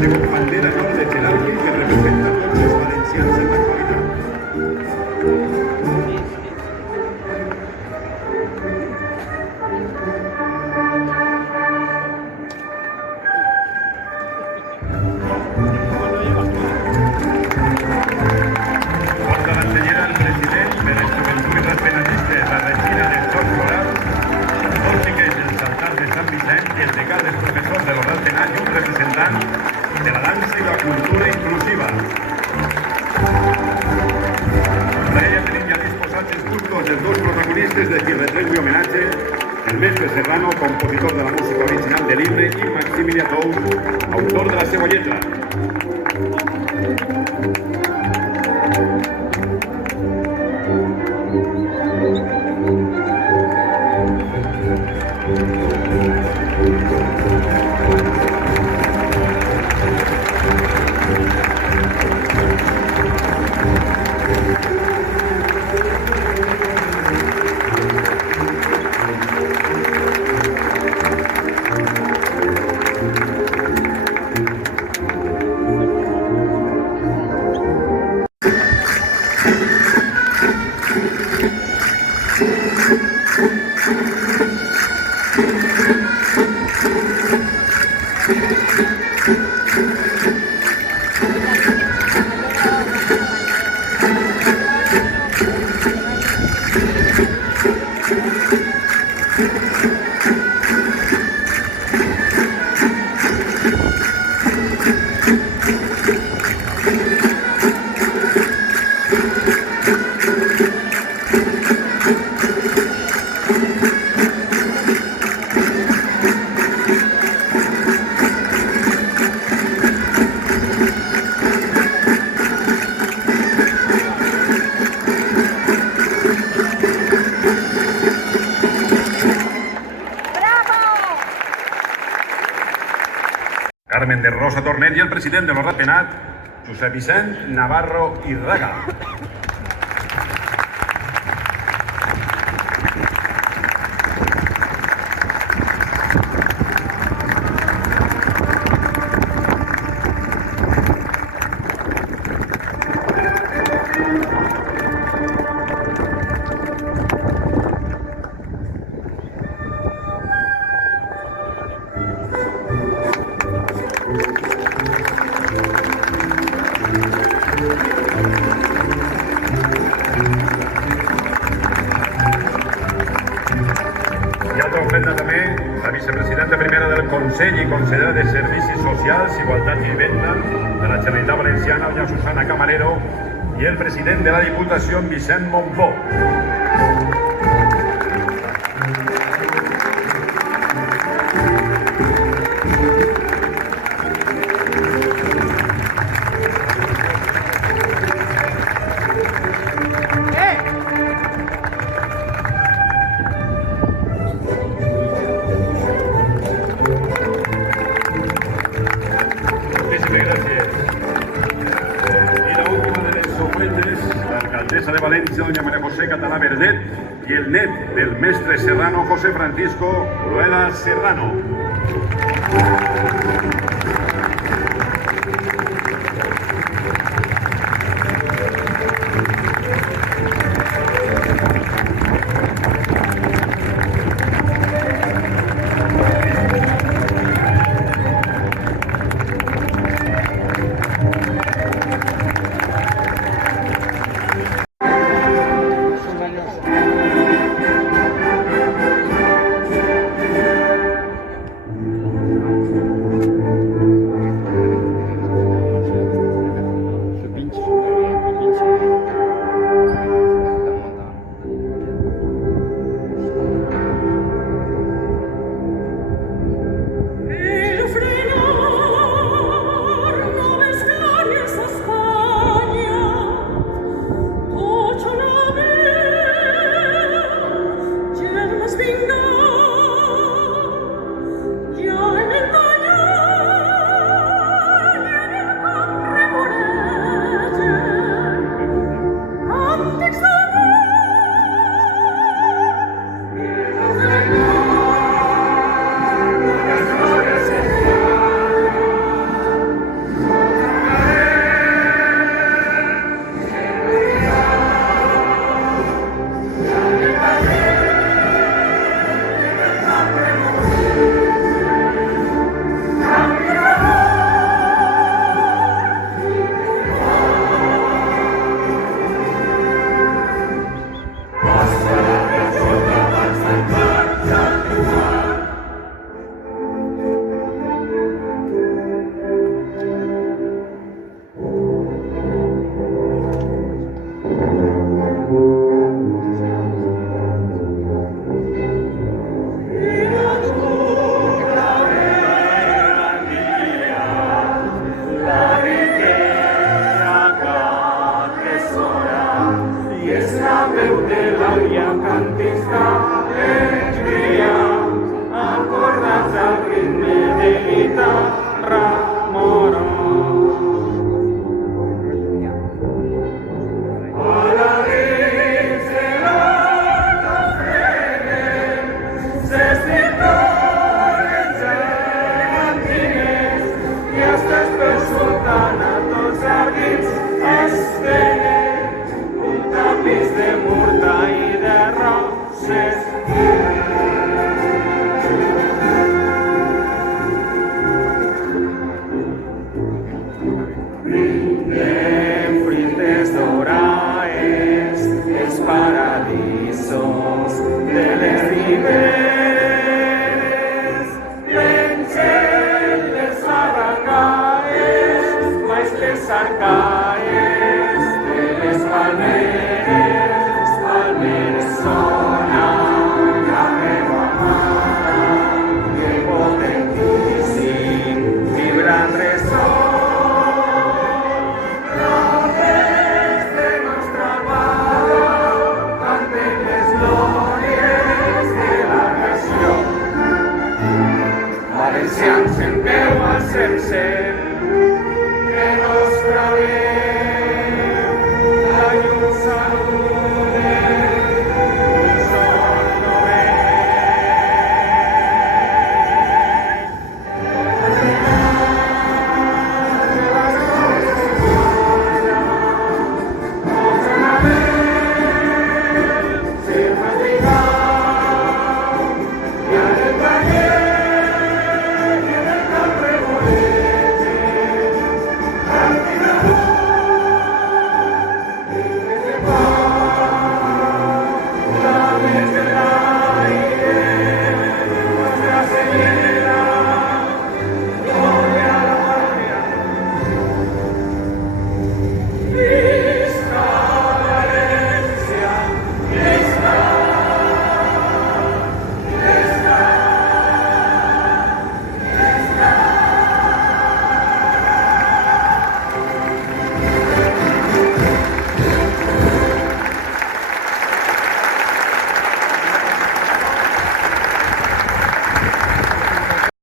según bandera d'or de Gelalque que representa tots els valencians en l'actualitat. Porta la senyera el president de les joventuts penalistes, la Regina del Joc Floral, tots segueix els altars de Sant Vicent i el degà dels professors de l'Hortal Penal i un representant de la dansa i la cultura inclusiva. Ara ja tenim ja disposats els bustos dels dos protagonistes de qui retrem i homenatge, el mestre Serrano, compositor de la música original de l'himne, i Maximilià Tous, autor de la seva lletra. Carmen de Rosa Tornet i el president de l'Hortal Penal, Josep Vicent Navarro i Raga. I altra ofrenda també la vicepresidenta primera del Consell i consellera de Servicis Socials, Igualtat i Vivenda de la Generalitat Valenciana, doña Susana Camarero, i el president de la Diputació, Vicent Montpó. L'alcaldessa de València, doña María José Català Verdet, i el net del mestre Serrano, José Francisco Rueda Serrano. arcaes, les palmeres sona, la meva amada, que potentíssim, vibran resson, flores de nostra amada, canten les glòries de la nació. Valencians en peu al cel, que nostra veu